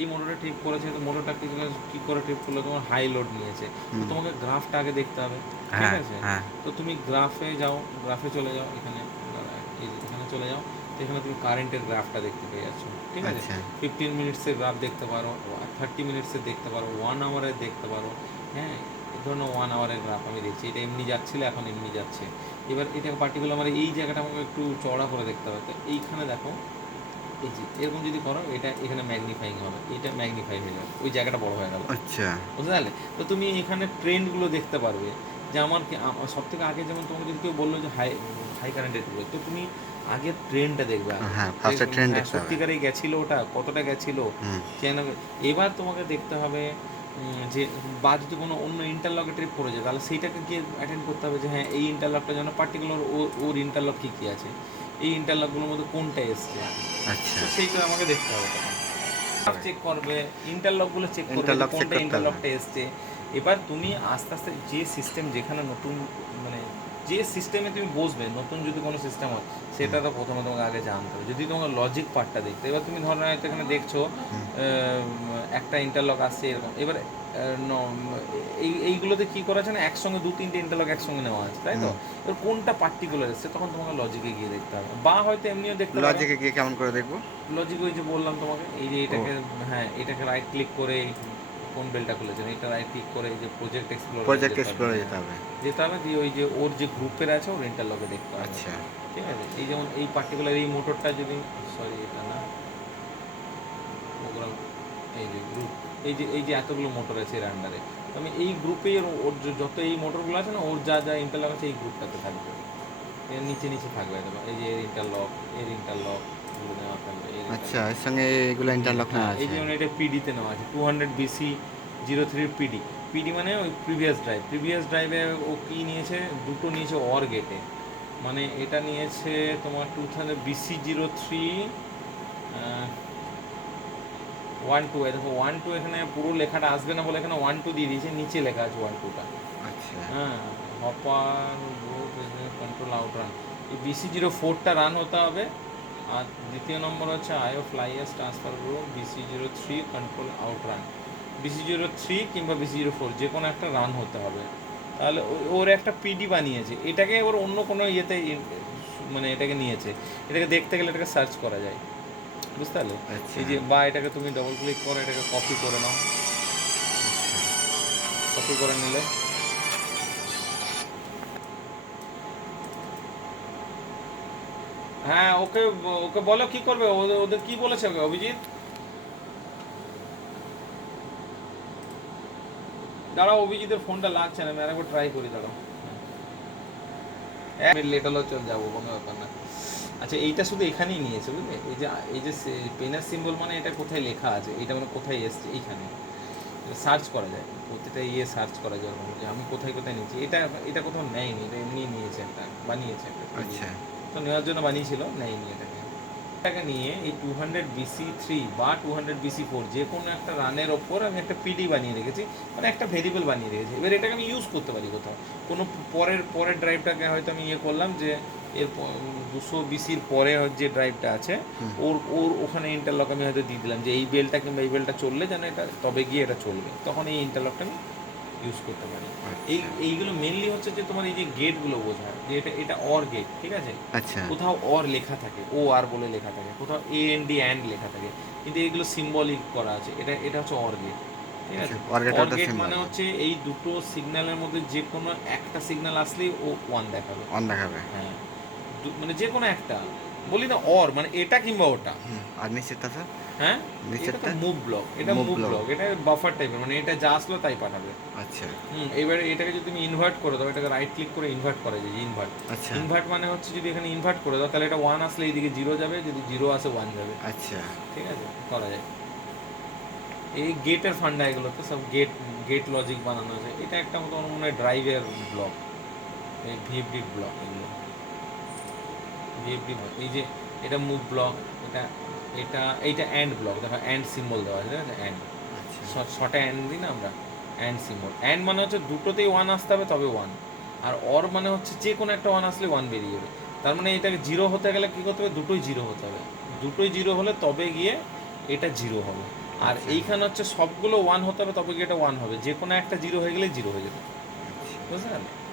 এই মোটরটা ট্রিপ করেছে, তো মোটরটা কী করে ট্রিপ করলো, তোমার হাই লোড নিয়েছে, তো তোমাকে গ্রাফটা আগে দেখতে হবে, ঠিক হ্যাঁ আছে? হ্যাঁ তো তুমি গ্রাফে যাও, গ্রাফে চলে যাও, এখানে এই যে এখানে চলে যাও, তো এখানে তুমি কারেন্টের গ্রাফটা দেখতে পেয়ে যাচ্ছ, ঠিক আছে? আচ্ছা 15 মিনিটসের গ্রাফ দেখতে পারো, 30 মিনিটসের দেখতে পারো, 1 আওয়ারের দেখতে পারো, হ্যাঁ? এই ধরনের 1 আওয়ারের গ্রাফ আমি দেখছি, এটা এমনি যাচ্ছিল, এখন এমনি যাচ্ছে। এবার এটাকে পার্টিকুলার আমার এই জায়গাটা আমাকে একটু চওড়া করে দেখতে হবে, তো এইখানে দেখো, এই যে এরকম যদি করো, এটা এখানে ম্যাগনিফাইং হবে, এটা ম্যাগনিফাই হয়ে যাবে, ওই জায়গাটা বড় হয়ে গেল, আচ্ছা বুঝতে পারলে? তো তুমি এখানে ট্রেন্ডগুলো দেখতে পারবে, যে আমার কি সব থেকে আগে, যেমন তোমাকে যদি কেউ বললো যে হাই হাই কারেন্টের ট্রিপে, তো তুমি আগে ট্রেন্ডটা দেখবে, আগে হ্যাঁ যে ফার্স্টে ট্রেন হ্যাঁ দেখতে হবে। সত্যিকারেই গেছিলো ওটা, কতটা গেছিলো, হুম কেন। এবার তোমাকে দেখতে হবে যে, বা যদি কোনো অন্য ইন্টারলকে ট্রিপ করে যায়, তাহলে সেইটাকে গিয়ে অ্যাটেন্ড করতে হবে, যে হ্যাঁ এই ইন্টারলকটা যেন পার্টিকুলার ওর ইন্টারলক কী কী আছে, এই ইন্টারলকগুলোর মধ্যে কোনটা এসছে, আচ্ছা তো সেইটা আমাকে দেখতে হবে তখন। চেক করবে, ইন্টারলকগুলো চেক করবে যে ইন্টারলক চেক কোনটা করতে হবে। ইন্টারলকটা এসছে। এবার তুমি আস্তে আস্তে যে সিস্টেম, যেখানে নতুন, মানে যে সিস্টেমে তুমি বসবে, নতুন যদি কোনো সিস্টেম হয়, হুম সেটা তো প্রথমে তোমাকে আগে জানতে হবে, যদি তোমার লজিক পার্টটা দেখতে। এবার তুমি ধরো হয়তো এখানে দেখছো হুম একটা ইন্টারলক আসছে এরকম, এবার এইগুলোতে কী করা আছে না, একসঙ্গে 2-3টে ইন্টারলক একসঙ্গে নেওয়া আছে, তাই তো? হুম এবার কোনটা পার্টিকুলার এসছে, তখন তোমাকে লজিকে গিয়ে দেখতে হবে, বা হয়তো এমনিও দেখতে পারো। লজিকে গিয়ে কেমন করে দেখবো? লজিক ওই যে বললাম তোমাকে, এই যে ও এটাকে, হ্যাঁ এটাকে রাইট ক্লিক করে, কোন বেলটা খুলেছেন, এটা রাইট ক্লিক করে এই যে প্রজেক্ট এক্সপ্লোরারে প্রজেক্ট যেতে হবে, এক্সপ্লোরে হ্যাঁ যেতে হবে। যেতে হবে, দিয়ে ওই যে ওর যে গ্রুপের আছে, ওর ইন্টারলকে দেখতে হবে, আচ্ছা ঠিক আছে? এই যেমন এই পার্টিকুলার এই মোটরটা যদি, সরি এটা না, প্রোগ্রাম, এই যে গ্রুপ, এই যে এতগুলো মোটর আছে এর আন্ডারে, তো আমি এই গ্রুপে ওর যত এই মোটরগুলো আছে না, ওর যা যা ইন্টারলক আছে, এই গ্রুপটাতে থাকবে, এর নিচে নিচে থাকবে, দেখো এই যে এর ইন্টারলক গুলো নেওয়া থাকবে, এর আচ্ছা ইন্টারলক। এর সঙ্গে এগুলো ইন্টারলক না হ্যাঁ এই আছে। যেমন এটা পিডিতে নেওয়া আছে, 200BC03 পিডি। পিডি মানে ওই প্রিভিয়াস ড্রাইভে ও কী নিয়েছে, দুটো নিয়েছে অর গেটে, মানে এটা নিয়েছে তোমার 2000BC03 1-2, দেখো 1-2 এখানে পুরো লেখাটা আসবে না বলে এখানে 1-2 দিয়ে দিয়েছে, নিচে লেখা আছে 1-2টা। আচ্ছা হ্যাঁ, হপার গ্রুপ কন্ট্রোল আউটরান, এই BC04টা রান হতে হবে, আর দ্বিতীয় নম্বর হচ্ছে আইও ফ্লাইয়াস ট্রান্সফার গ্রুপ BC03 কন্ট্রোল আউটরান, BC03 কিংবা BC04 যে কোনো একটা রান হতে হবে, তাহলে ওর একটা পিডি বানিয়েছে, এটাকে ওর অন্য কোনো ইয়েতে মানে এটাকে নিয়েছে, এটাকে দেখতে গেলে এটাকে সার্চ করা যায়, বুঝতে পারলে? আচ্ছা এই যে, বা এটাকে তুমি ডবল ক্লিক করে এটাকে কপি করে নাও, আচ্ছা কপি করে নিলে, হ্যাঁ ওকে, ওকে বলো কি করবে, ওদের ওদের কি বলেছে ওকে, অভিজিৎ? দাঁড়াও, অভিজিতের ফোনটা লাগছে না, আমি আরেকবার ট্রাই করি, দাঁড়াও, 1 মিনিট লেট হলেও চল যাবো, কোনো ব্যাপার না। আচ্ছা এইটা শুধু এখানেই নিয়েছে, বুঝলে? এই যে পেনের সিম্বল, মানে এটা কোথায় লেখা আছে, এটা মানে কোথায় এসছে, এইখানে সার্চ করা যায়, প্রতিটা সার্চ করা যায় ওরকম, যে আমি কোথায় কোথায় নিয়েছি, এটা এটা কোথাও নেয়নি, এটা এমনি নিয়েছে, একটা বানিয়েছে একটা পিডি, আচ্ছা তো নেওয়ার জন্য বানিয়েছিল, নেয়নি এটাকে। এটাকে নিয়ে এই 200BC3 বা 200BC4 যে কোনো একটা রানের ওপর আমি একটা পিডি বানিয়ে রেখেছি, মানে একটা ভেরিয়েবল বানিয়ে রেখেছি, এবার এটাকে আমি ইউজ করতে পারি কোথাও, কোনো পরের পরের ড্রাইভটাকে হয়তো আমি করলাম, যে এর 200BCর পরে যে ড্রাইভটা আছে, হুম ওর ওর ওখানে ইন্টারলক আমি হয়তো দিয়ে দিলাম, যে এই বেলটা কিংবা এই বেলটা চললে যেন এটা, তবে গিয়ে এটা চলবে, তখন এই ইন্টারলকটা আমি ইউজ করতে পারি। আচ্ছা এইগুলো মেনলি হচ্ছে যে তোমার এই যে গেটগুলো বোঝায়, যে এটা এটা অর গেট, ঠিক আছে? আচ্ছা কোথাও অর লেখা থাকে, ও আর বলে লেখা থাকে, কোথাও AND অ্যান্ড লেখা থাকে, কিন্তু এগুলো সিম্বলিক করা আছে, এটা এটা হচ্ছে অর গেট, ঠিক আচ্ছা আছে? অর্গেটা অর ওটা গেট সিম্বল মানে হচ্ছে এই দুটো সিগন্যালের মধ্যে যে কোনো একটা সিগন্যাল আসলেই ও 1 দেখাবে, অন দেখাবে। হ্যাঁ, মানে যে কোনো একটা, বলি না অর মানে এটা কিংবা ওটা, হুম আর নিচেরটা স্যার? হ্যাঁ? এটা তো নিচেরটা মুভ ব্লক, এটা মুভ মুভ ব্লক। ব্লক, এটা বাফার টাইপের, মানে এটা যা আসলো তাই পাঠাবে। আচ্ছা এবারে এটাকে যদি তুমি ইনভার্ট করে দাও, এটাকে রাইট ক্লিক করে ইনভার্ট করা যায়, ইনভার্ট। আচ্ছা ইনভার্ট মানে হচ্ছে যদি এখানে ইনভার্ট করে দাও, তাহলে এটা 1 আসলে এইদিকে 0 যাবে, যদি 0 আসে 1 যাবে, আচ্ছা ঠিক আছে? করা যায়। এই গেটের ফান্ডা, এগুলোতে সব গেট গেট লজিক বানানো আছে, এটা একটা মতো আমার মনে হয় ড্রাইভের ব্লক, এই ভিএফডি ব্লক, এগুলো ভিএফডি, এই যে এটা মুভ ব্লক, এটা এটা এইটা অ্যান্ড ব্লক, দেখো অ্যান্ড সিম্বল দেওয়া আছে, ঠিক আছে? অ্যান্ড আচ্ছা শর্টে অ্যান্ড দিই না আমরা, অ্যান্ড সিম্বল, অ্যান্ড মানে হচ্ছে দুটোতেই 1 আসতে হবে তবে 1, আর অর মানে হচ্ছে যে কোনো একটা 1 আসলে 1 বেরিয়ে যাবে, তার মানে এটাকে 0 হতে গেলে কী করতে হবে, দুটোই 0 হতে হবে, দুটোই 0 হলে তবে গিয়ে এটা 0 হবে, আর আচ্ছা। এইখানে হচ্ছে সবগুলো ওয়ান হতে হবে, তবে কি এটা ওয়ান হবে, যে কোনো একটা জিরো হয়ে গেলে জিরো হয়ে যেত, আচ্ছা। বুঝতে পারলে?